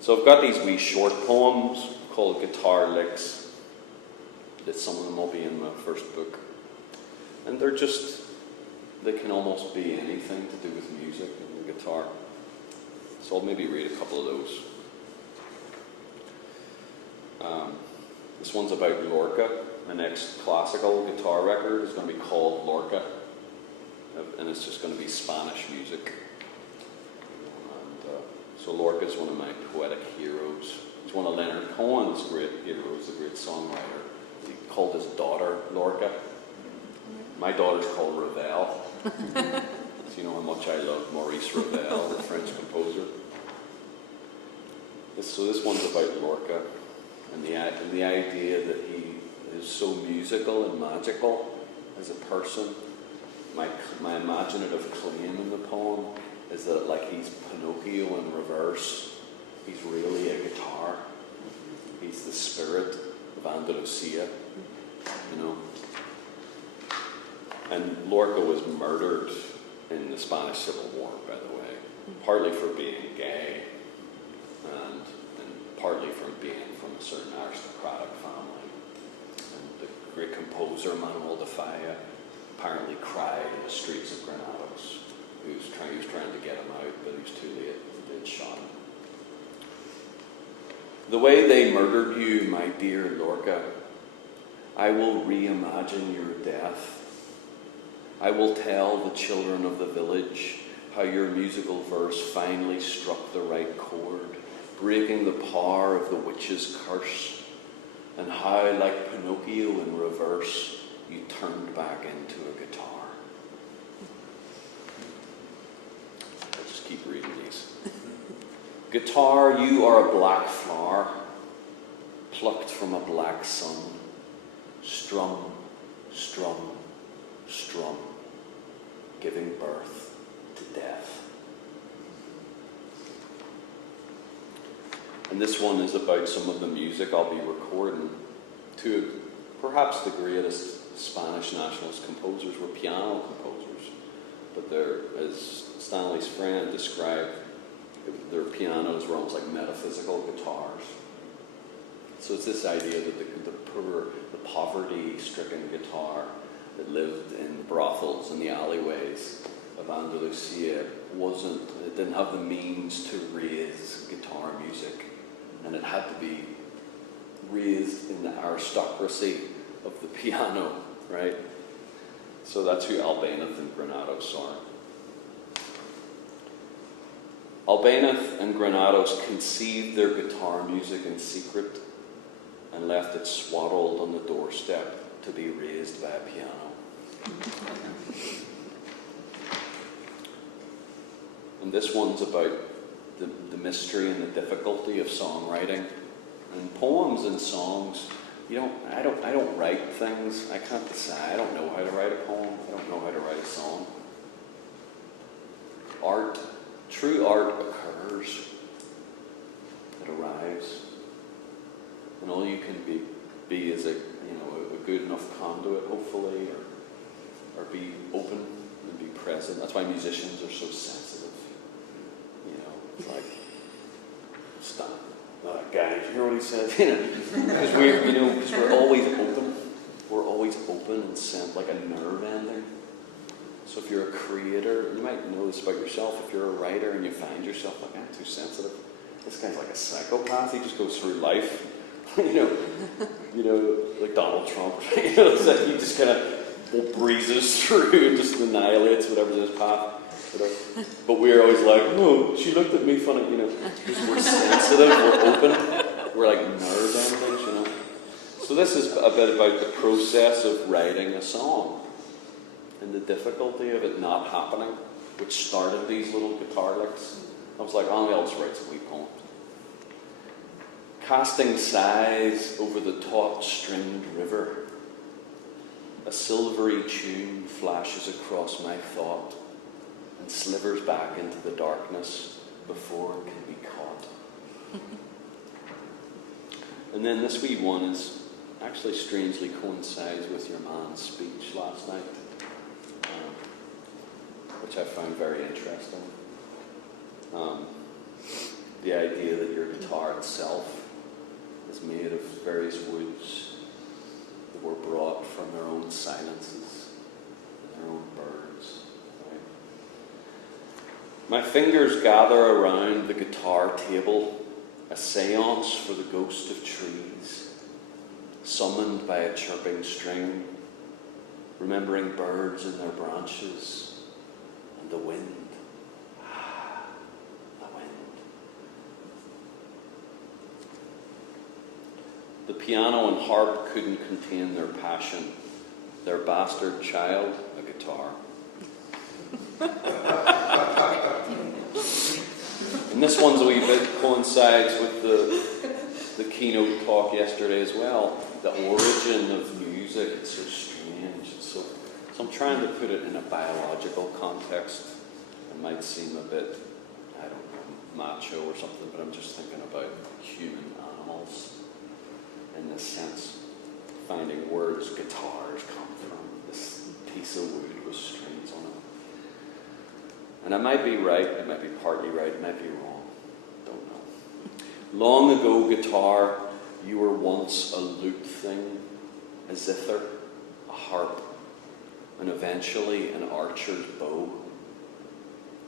So I've got these wee short poems called Guitar Licks. That some of them will be in my first book. And they can almost be anything to do with music and the guitar. So I'll maybe read a couple of those. This one's about Lorca. My next classical guitar record is going to be called Lorca. And it's just going to be Spanish music. And so Lorca is one of my poetic heroes. He's one of Leonard Cohen's great heroes, a great songwriter. He called his daughter Lorca. My daughter's called Ravel. So you know how much I love Maurice Ravel, the French composer. So this one's about Lorca and the idea that he is so musical and magical as a person. My imaginative claim in the poem is that like he's Pinocchio in reverse. He's really a guitar. He's the spirit of Andalusia, you know. And Lorca was murdered in the Spanish Civil War, by the way, partly for being gay and partly from being from a certain aristocratic family. And the great composer Manuel de Falla apparently cried in the streets of Granados. He was trying to get him out, but he was too late. They shot him. The way they murdered you, my dear Lorca, I will reimagine your death. I will tell the children of the village how your musical verse finally struck the right chord, breaking the power of the witch's curse, and how, like Pinocchio in reverse, you turned back into a guitar. I'll just keep reading these. Guitar, you are a black flower, plucked from a black sun. Strum, strum, strum, giving birth to death. And this one is about some of the music I'll be recording. Two of perhaps the greatest Spanish nationalist composers were piano composers, but they're, as Stanley's friend described, their pianos were almost like metaphysical guitars. So it's this idea that the poor, the poverty-stricken guitar that lived in brothels and the alleyways of Andalusia it didn't have the means to raise guitar music, and it had to be raised in the aristocracy of the piano, right? So that's who Albéniz and Granados are. Albéniz and Granados conceived their guitar music in secret and left it swaddled on the doorstep to be raised by a piano. And this one's about the mystery and the difficulty of songwriting. And poems and songs, I don't write things. I can't decide. I don't know how to write a poem. I don't know how to write a song. True art occurs. It arrives. And all you can be is a good enough conduit, hopefully, or be open and be present. That's why musicians are so sensitive. It's like, stop. Not guys, you hear what he said? Because we're always open. We're always open and sent like a nerve ending. So if you're a creator, you might know this about yourself. If you're a writer and you find yourself like, I'm too sensitive. This guy's like a psychopath. He just goes through life, like Donald Trump. It's like he just kind of breezes through and just annihilates whatever's in his path. But we're always like, no, she looked at me funny, because we're sensitive, we're open, we're like nerve endings, So this is a bit about the process of writing a song and the difficulty of it not happening, which started these little guitar licks. I was like, I'll just write some wee poem. Casting sighs over the taut-stringed river, a silvery tune flashes across my thought and slivers back into the darkness before it can be caught. And then this wee one is actually strangely coincides with your man's speech last night, which I found very interesting. the idea that your guitar itself is made of various woods that were brought from their own silences, and their own birds. Right? My fingers gather around the guitar table, a seance for the ghost of trees, summoned by a chirping string, remembering birds in their branches, and the wind. The wind. The piano and harp couldn't contain their passion. Their bastard child, a guitar. And this one's a wee bit coincides with the keynote talk yesterday as well. The origin of music, it's so strange. So I'm trying to put it in a biological context. It might seem a bit, I don't know, macho or something, but I'm just thinking about human animals in this sense. Finding words guitars come from, this piece of wood with strings on it. And I might be right, I might be partly right, I might be wrong. Don't know. Long ago, guitar, you were once a lute thing, a zither, a harp, and eventually an archer's bow,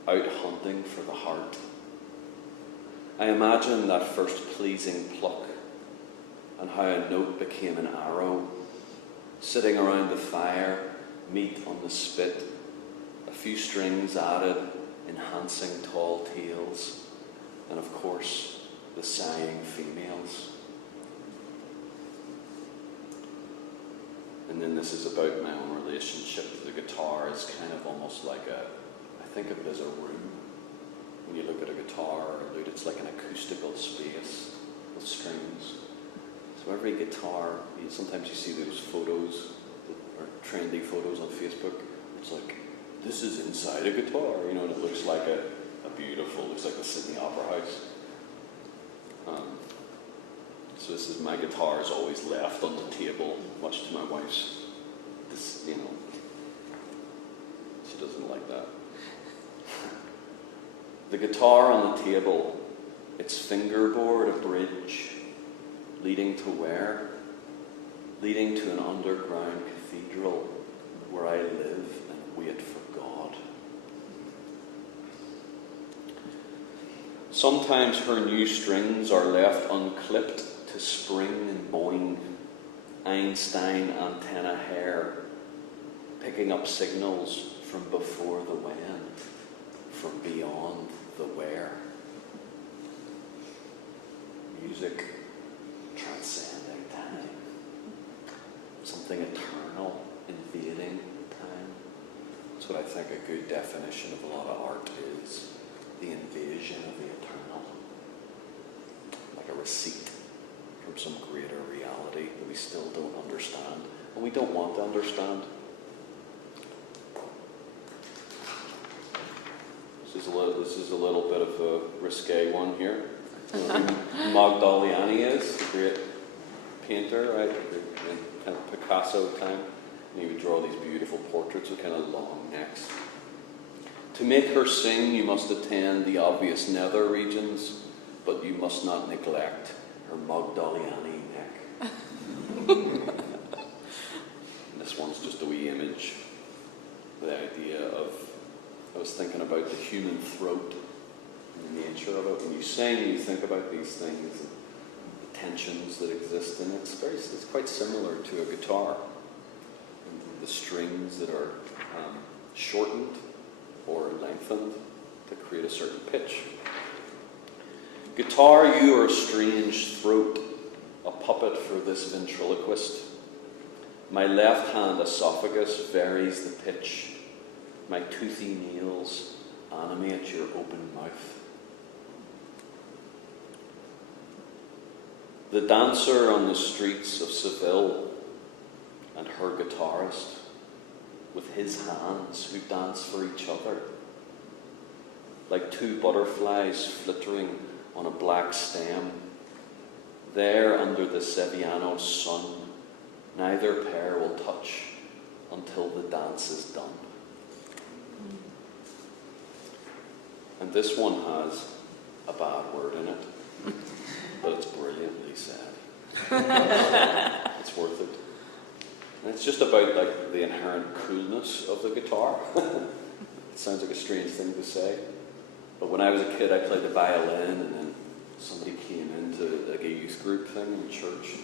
out hunting for the heart. I imagine that first pleasing pluck, and how a note became an arrow, sitting around the fire, meat on the spit, a few strings added, enhancing tall tales, and of course, the sighing females. And then this is about my own relationship to the guitar. It's kind of almost like I think of it as a room. When you look at a guitar or a lute, it's like an acoustical space with strings. So every guitar, sometimes you see those photos, or trendy photos on Facebook, it's like, this is inside a guitar, and it looks like a beautiful, looks like the Sydney Opera House. So this is, my guitar is always left on the table, much to my wife's, she doesn't like that. The guitar on the table, its fingerboard a bridge, leading to where? Leading to an underground cathedral where I live and wait for God. Sometimes her new strings are left unclipped to spring and boing, Einstein antenna hair, picking up signals from before the when, from beyond the where. Music transcending time, something eternal invading time. That's what I think a good definition of a lot of art is, the invasion of the eternal, like a receipt from some greater reality that we still don't understand, and we don't want to understand. This is a little bit of a risque one here. Modigliani is a great painter, right? In kind of Picasso time, and he would draw these beautiful portraits with kind of long necks. To make her sing, you must attend the obvious nether regions, but you must not neglect her Modigliani neck. And this one's just a wee image, the idea of, I was thinking about the human throat and the nature of it. When you sing, you think about these things, and the tensions that exist, and it's quite similar to a guitar. And the strings that are shortened or lengthened to create a certain pitch. Guitar, you are a strange throat, a puppet for this ventriloquist. My left hand esophagus varies the pitch. My toothy nails animate your open mouth. The dancer on the streets of Seville and her guitarist, with his hands who dance for each other, like two butterflies flittering on a black stem. There under the Sevillano sun, neither pair will touch until the dance is done. And this one has a a bad word in it, but it's brilliantly said. It's worth it. And it's just about like the inherent coolness of the guitar. It sounds like a strange thing to say, but when I was a kid, I played the violin, and then somebody came into like a youth group thing in church,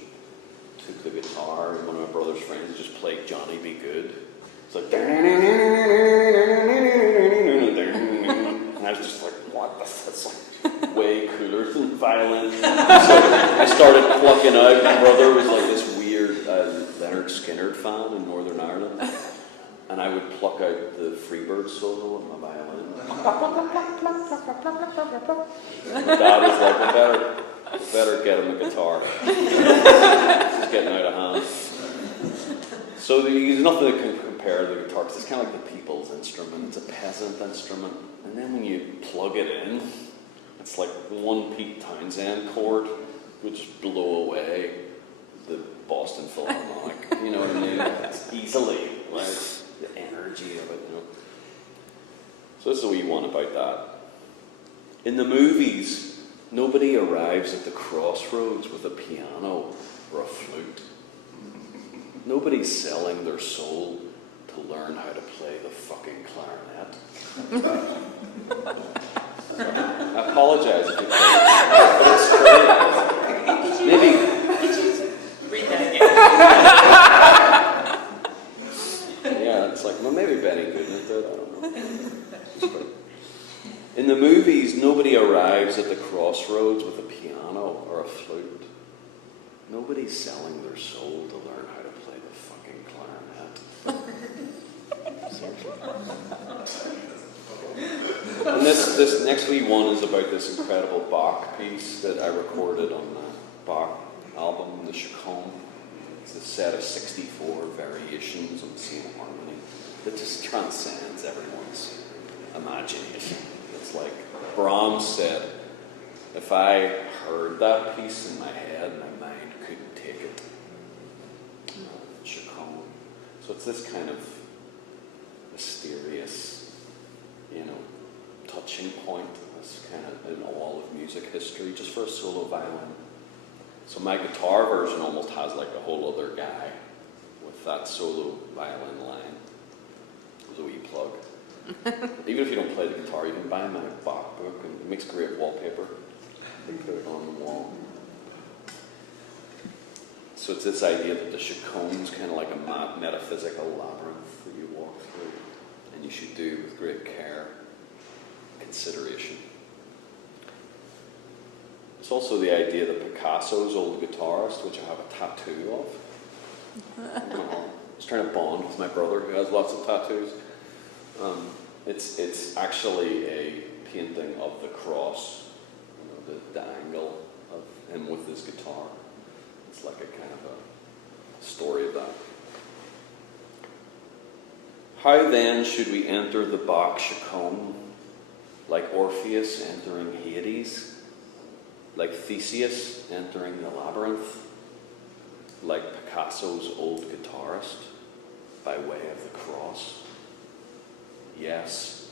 took the guitar, and one of my brother's friends just played Johnny Be Good. It's like, and I was just like, what? That's like way cooler than violin. So I started plucking out. My brother was like this weird Leonard Skinner fan in Northern Ireland, and I would pluck out the Freebird solo on my violin. And my dad was like, well, better get him a guitar. It's getting out of hand. So there's nothing that can compare to the guitar, because it's kind of like the people's instrument. It's a peasant instrument. And then when you plug it in, it's like one Pete Townsend chord would just blow away the Boston Philharmonic. You know what I mean? It's easily, like, the energy of it, you know. So this is a wee one about that. In the movies, nobody arrives at the crossroads with a piano or a flute. Nobody's selling their soul to learn how to play the fucking clarinet. I apologize if you play it, but it's great. Maybe. Could you read that again? Yeah, it's like, well, maybe Benny Goodman did, I don't know. In the movies, nobody arrives at the crossroads with a piano or a flute. Nobody's selling their soul to learn how to play the fucking clarinet. Seriously. And this next wee one is about this incredible Bach piece that I recorded on the Bach album, the Chaconne. It's a set of 64 variations on the same harmony that just transcends everyone's imagination. It's like Brahms said, if I heard that piece in my head, my mind couldn't take it. Chaconne. So it's this kind of mysterious, you know, touching point, this kind of in all of music history, just for a solo violin. So my guitar version almost has like a whole other guy with that solo violin line. It was a wee plug. Even if you don't play the guitar, you can buy my Bach book, and it makes great wallpaper. You can put it on the wall. So it's this idea that the Chaconne's kind of like a metaphysical labyrinth that you walk through, and you should do with great care, consideration. It's also the idea that Picasso's old guitarist, which I have a tattoo of. I was trying to bond with my brother who has lots of tattoos. It's actually a painting of the cross, you know, the angle of him with his guitar. It's like a kind of a story of that. How then should we enter the Bach Chaconne? Like Orpheus entering Hades? Like Theseus entering the labyrinth? Like Picasso's old guitarist by way of the cross? Yes,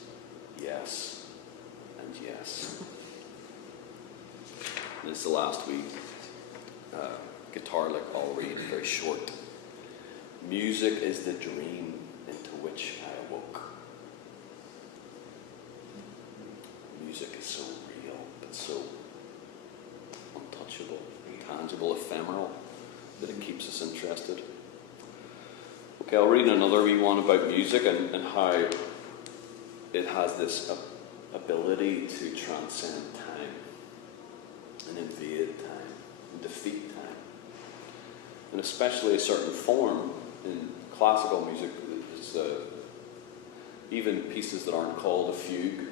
yes, and yes. And it's the last wee guitar lick I'll read, very short. Music is the dream into which I awoke. Music is so real, but so untouchable, intangible, ephemeral, that it keeps us interested. Okay, I'll read another wee one about music and how it has this ability to transcend time and invade time and defeat time. And especially a certain form in classical music, is, even pieces that aren't called a fugue,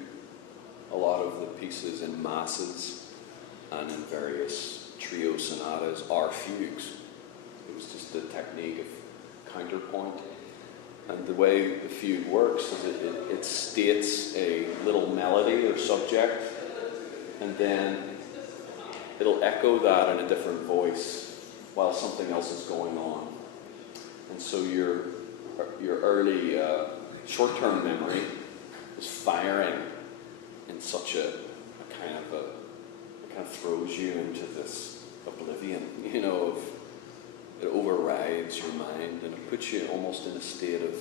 a lot of the pieces in masses and in various trio sonatas are fugues. It was just the technique of counterpoint. And the way the fugue works is it states a little melody or subject, and then it'll echo that in a different voice while something else is going on. And so your early short-term memory is firing in such a kind of a of throws you into this oblivion, you know, it overrides your mind, and it puts you almost in a state of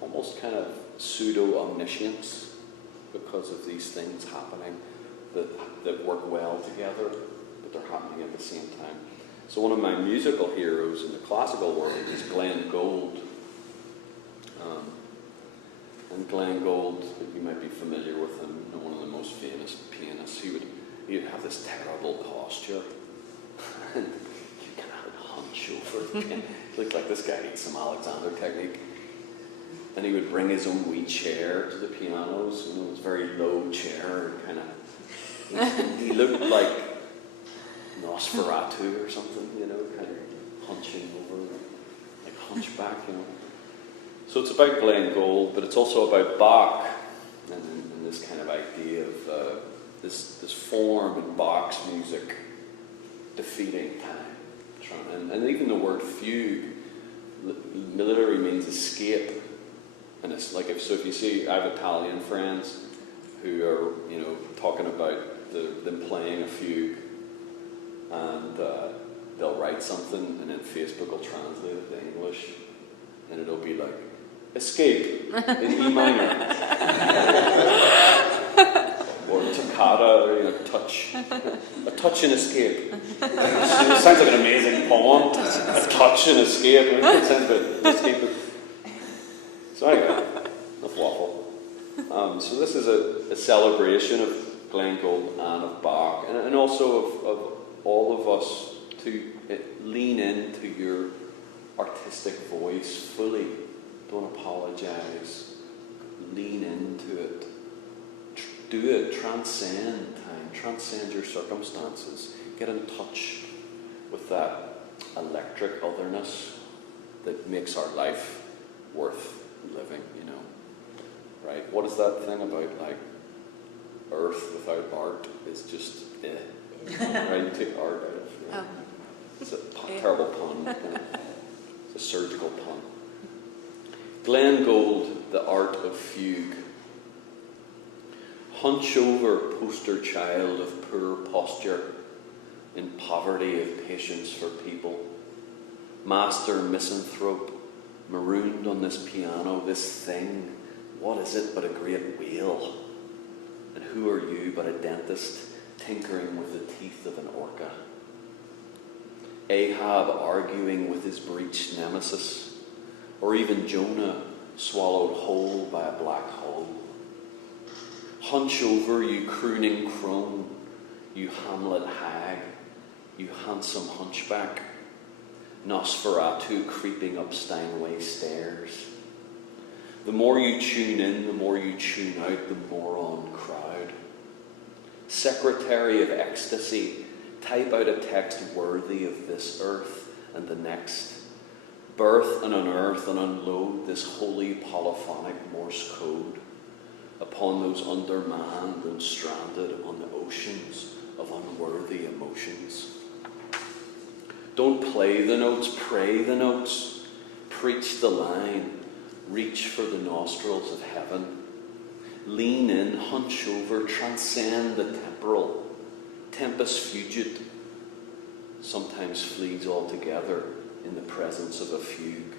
almost kind of pseudo-omniscience because of these things happening that work well together, but they're happening at the same time. So one of my musical heroes in the classical world is Glenn Gould. And Glenn Gould, you might be familiar with him, one of the most famous pianists. He'd have this terrible posture. And you kind of hunch over the piano. He looked like this guy needs some Alexander technique. And he would bring his own wee chair to the pianos, and it was a very low chair, and he looked like Nosferatu or something, you know, kind of hunching over, like hunchback, you know. So it's about Glenn Gould, but it's also about Bach, and this kind of idea of this form in Bach's music defeating time. And even the word fugue literally means escape. And it's like, if you see, I have Italian friends who are, you know, talking about them playing a fugue, and they'll write something, and then Facebook will translate it to English, and it'll be like, escape in E minor, or toccata, or, you know, touch, a touch and escape. It sounds like an amazing poem, a touch and escape. It sounds like escape. So anyway, enough waffle. So this is a celebration of Glenn Gould and of Bach, and also of all of us to lean into your artistic voice fully. Don't apologize. Lean into it. Do it. Transcend time. Transcend your circumstances. Get in touch with that electric otherness that makes our life worth living, you know. Right? What is that thing about, like, earth without art is just right? You take art out of it. Right? It's a terrible pun. You know? It's a surgical pun. Glenn Gould, The Art of Fugue. Hunch over, poster child of poor posture, in poverty of patience for people. Master misanthrope, marooned on this piano, this thing. What is it but a great wheel? And who are you but a dentist tinkering with the teeth of an orca? Ahab arguing with his breeched nemesis, or even Jonah swallowed whole by a black hole. Hunch over, you crooning crone, you Hamlet hag, you handsome hunchback, Nosferatu creeping up Steinway stairs. The more you tune in, the more you tune out, the moron crowd. Secretary of ecstasy, type out a text worthy of this earth and the next. Birth and unearth and unload this holy polyphonic Morse code upon those undermanned and stranded on the oceans of unworthy emotions. Don't play the notes, pray the notes, preach the line, reach for the nostrils of heaven. Lean in, hunch over, transcend the temporal. Tempus fugit sometimes flees altogether in the presence of a fugue.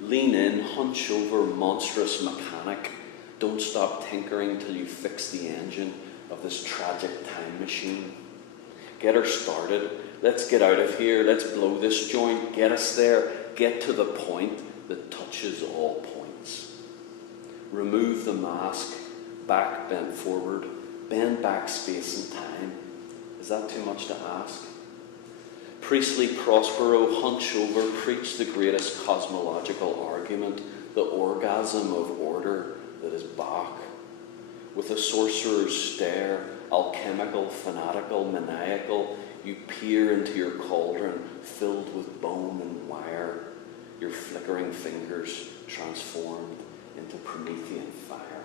Lean in, hunch over, monstrous mechanic. Don't stop tinkering till you fix the engine of this tragic time machine. Get her started. Let's get out of here. Let's blow this joint. Get us there. Get to the point that touches all points. Remove the mask. Back bent forward. Bend back space and time. Is that too much to ask? Priestly Prospero, hunch over, preach the greatest cosmological argument, the orgasm of order that is Bach. With a sorcerer's stare, alchemical, fanatical, maniacal, you peer into your cauldron filled with bone and wire, your flickering fingers transformed into Promethean fire.